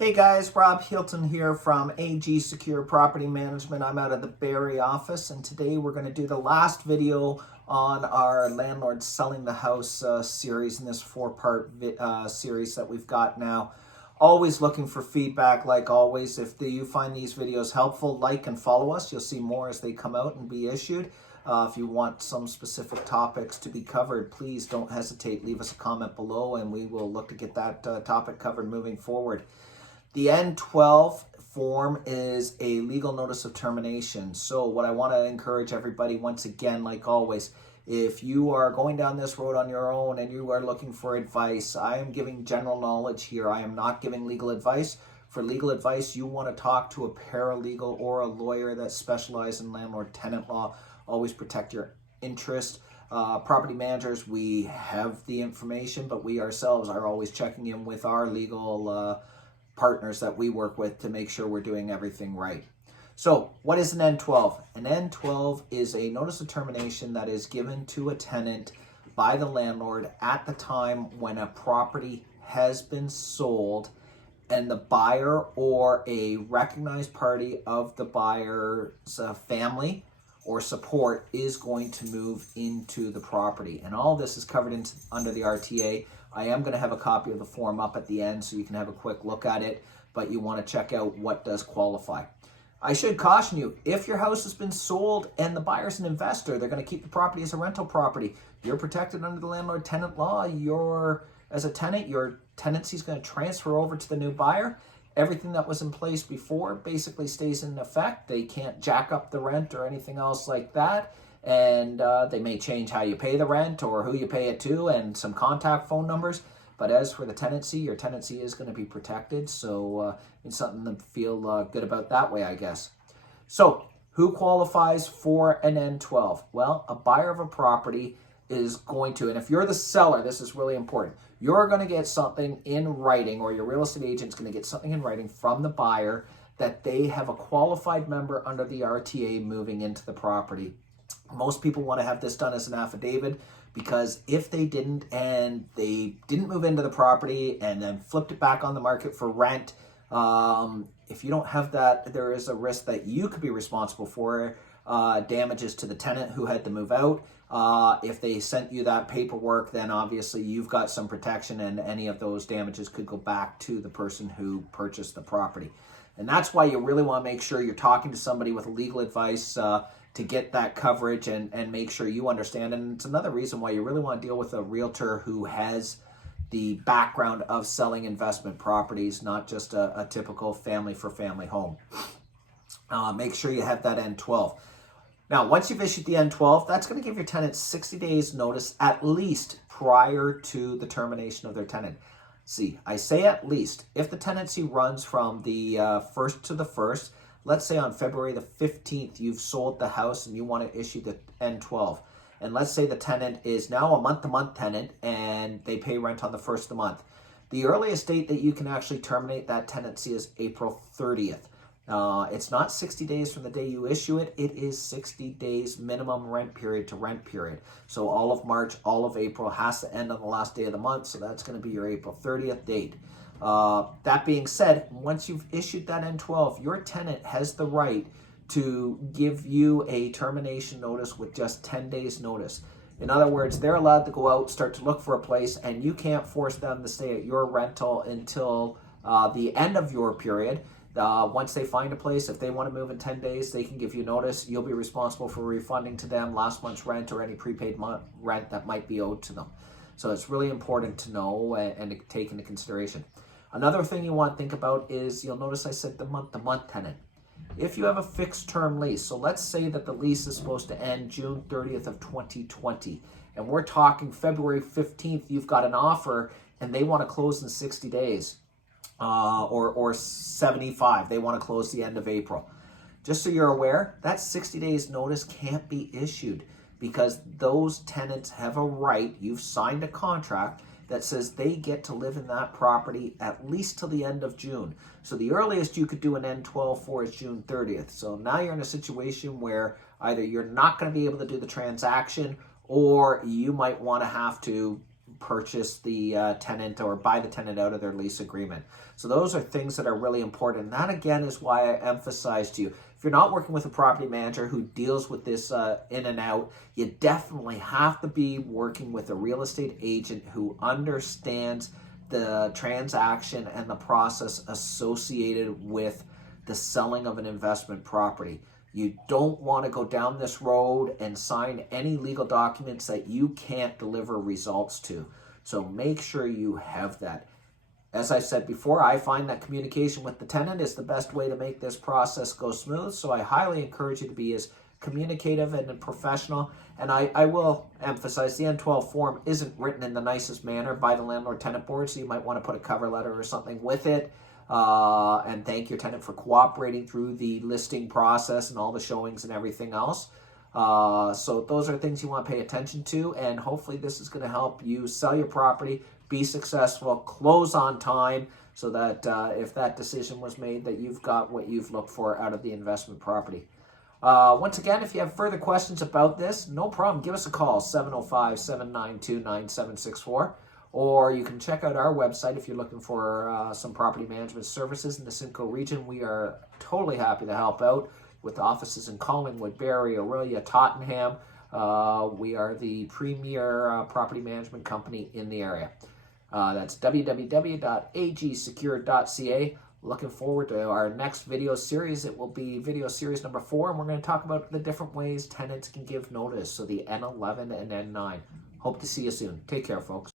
Hey guys, Rob Hilton here from AG Secure Property Management. I'm out of the Barrie office, and today we're going to do the last video on our landlord selling the house series in this four-part series that we've got now. Always looking for feedback, like always. If you find these videos helpful, like and follow us. You'll see more as they come out and be issued. If you want some specific topics to be covered, please don't hesitate. Leave us a comment below, and we will look to get that topic covered moving forward. The N12 form is a legal notice of termination. So what I want to encourage everybody, once again, like always, if you are going down this road on your own and you are looking for advice, I am giving general knowledge here. I am not giving legal advice. For legal advice, you want to talk to a paralegal or a lawyer that specializes in landlord-tenant law. Always protect your interest. Property managers, we have the information, but we ourselves are always checking in with our legal partners that we work with to make sure we're doing everything right. So what is an N12? An N12 is a notice of termination that is given to a tenant by the landlord at the time when a property has been sold and the buyer or a recognized party of the buyer's family or support is going to move into the property. And all this is covered under the RTA. I am going to have a copy of the form up at the end so you can have a quick look at it, but you want to check out what does qualify. I should caution you, if your house has been sold and the buyer's an investor, they're going to keep the property as a rental property. You're protected under the landlord-tenant law. As a tenant, your tenancy is going to transfer over to the new buyer. Everything that was in place before basically stays in effect. They can't jack up the rent or anything else like that. And they may change how you pay the rent or who you pay it to and some contact phone numbers. But as for the tenancy, your tenancy is going to be protected. So it's something to feel good about that way, I guess. So who qualifies for an N12? Well, a buyer of a property is going to, and if you're the seller, this is really important. You're going to get something in writing, or your real estate agent's going to get something in writing from the buyer that they have a qualified member under the RTA moving into the property. Most people want to have this done as an affidavit because if they didn't and they didn't move into the property and then flipped it back on the market for rent, if you don't have that, there is a risk that you could be responsible for damages to the tenant who had to move out. If they sent you that paperwork, then obviously you've got some protection and any of those damages could go back to the person who purchased the property. And that's why you really want to make sure you're talking to somebody with legal advice to get that coverage and make sure you understand. And it's another reason why you really want to deal with a realtor who has the background of selling investment properties, not just a typical family for family home. Make sure you have that N12. Now, once you've issued the N12, that's going to give your tenant 60 days notice at least prior to the termination of their tenant. See, I say at least. If the tenancy runs from the 1st to the 1st, let's say on February the 15th, you've sold the house and you want to issue the N12. And let's say the tenant is now a month-to-month tenant and they pay rent on the 1st of the month. The earliest date that you can actually terminate that tenancy is April 30th. It's not 60 days from the day you issue it. It is 60 days minimum rent period to rent period. So all of March, all of April has to end on the last day of the month. So that's going to be your April 30th date. That being said, once you've issued that N12, your tenant has the right to give you a termination notice with just 10 days notice. In other words, they're allowed to go out, start to look for a place, and you can't force them to stay at your rental until the end of your period. Once they find a place, if they want to move in 10 days, they can give you notice. You'll be responsible for refunding to them last month's rent or any prepaid rent that might be owed to them. So it's really important to know and to take into consideration. Another thing you want to think about is, you'll notice I said the month-to-month tenant. If you have a fixed term lease, so let's say that the lease is supposed to end June 30th of 2020, and we're talking February 15th, you've got an offer and they want to close in 60 days. Or 75. They want to close the end of April. Just so you're aware, that 60 days notice can't be issued because those tenants have a right. You've signed a contract that says they get to live in that property at least till the end of June. So the earliest you could do an N12 for is June 30th. So now you're in a situation where either you're not going to be able to do the transaction or you might want to have to purchase the tenant or buy the tenant out of their lease agreement. So those are things that are really important. And that again is why I emphasize to you, if you're not working with a property manager who deals with this in and out, you definitely have to be working with a real estate agent who understands the transaction and the process associated with the selling of an investment property. You don't want to go down this road and sign any legal documents that you can't deliver results to. So make sure you have that. As I said before, I find that communication with the tenant is the best way to make this process go smooth. So I highly encourage you to be as communicative and professional. And I will emphasize the N12 form isn't written in the nicest manner by the landlord tenant board. So you might want to put a cover letter or something with it. And thank your tenant for cooperating through the listing process and all the showings and everything else. So those are things you want to pay attention to, and hopefully this is going to help you sell your property, be successful, close on time, so that if that decision was made, that you've got what you've looked for out of the investment property. Once again, if you have further questions about this, no problem. Give us a call, 705-792-9764. Or you can check out our website if you're looking for some property management services in the Simcoe region. We are totally happy to help out with offices in Collingwood, Barrie, Orillia, Tottenham. We are the premier property management company in the area. That's www.agsecured.ca. Looking forward to our next video series. It will be video series number 4, and we're going to talk about the different ways tenants can give notice. So the N11 and N9. Hope to see you soon. Take care, folks.